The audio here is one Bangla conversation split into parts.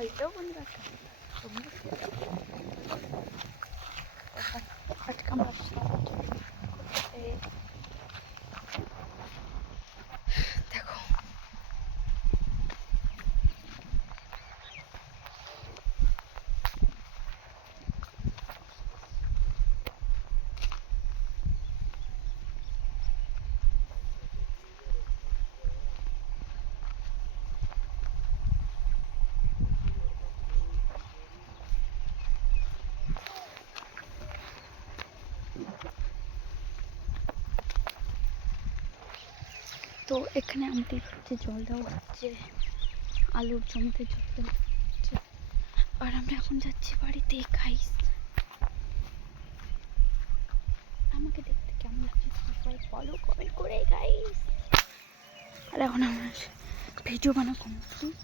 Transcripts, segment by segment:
Hayda তো এখানে আমাদের হচ্ছে জল দেওয়া হচ্ছে আলুর জমিতে জল দেওয়া হচ্ছে আর আমরা এখন যাচ্ছি বাড়িতে গাইস আমাকে দেখতে কেমন লাগছে সবাই ফলো কমেন্ট করে গাইস আর এখন আমার ভিডিও বানা কমপ্লিট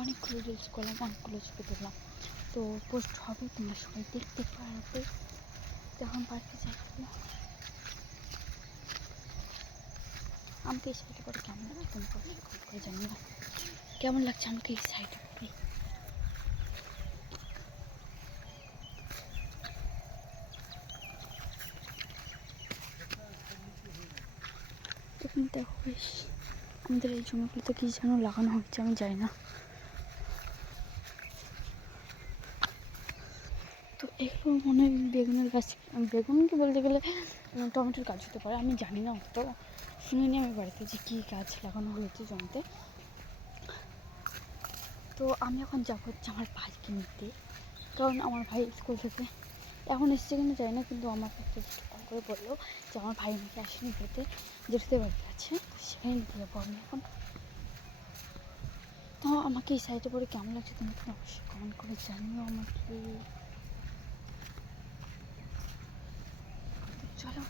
অনেকগুলো রিলস করলাম, অনেকগুলো ছবি তুললাম। তো পোস্ট হবে, তোমরা সবাই দেখতে পারবে। তখন বাড়িতে যাব আমাকে এই শাড়িটা পরে কেমন লাগে? তুমি কমেন্ট করে জানি না। কেমন লাগছে আমাকে এই পরে? দেখো বেশ আমাদের এই জমিগুলোতে কী যেন লাগানো হচ্ছে আমি জানি না। তো এগুলো মনে বেগুনের গাছ। বেগুন কি বলতে গেলে টমেটোর গাছ হতে পারে, আমি জানি না অত শুনিনি আমি বাড়িতে যে কী গাছ লাগানো হয়েছে জমিতে। তো আমি এখন যাব হচ্ছে আমার ভাইকে নিতে। কারণ আমার ভাই স্কুল থেকে এখন এসছে কিনা জানি না, কিন্তু আমার কাছে কল করে বলল যে আমার ভাই নাকি আসেনি খেতে, জেঠুদের বাড়িতে আছে সেখানে নিতে যাব আমি এখন। তো আমাকে এই সাইডে পরে কেমন লাগছে তুমি কিন্তু অবশ্যই কমেন্ট করে জানিও আমাকে তো চলো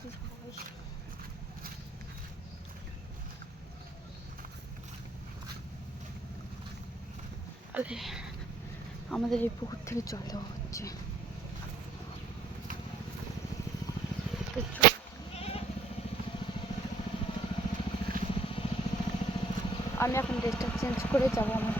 কিছু আরে, আমাদের এই পুকুর থেকে জল দেওয়া হচ্ছে। আমি এখন ড্রেসটা চেঞ্জ করে যাব আমার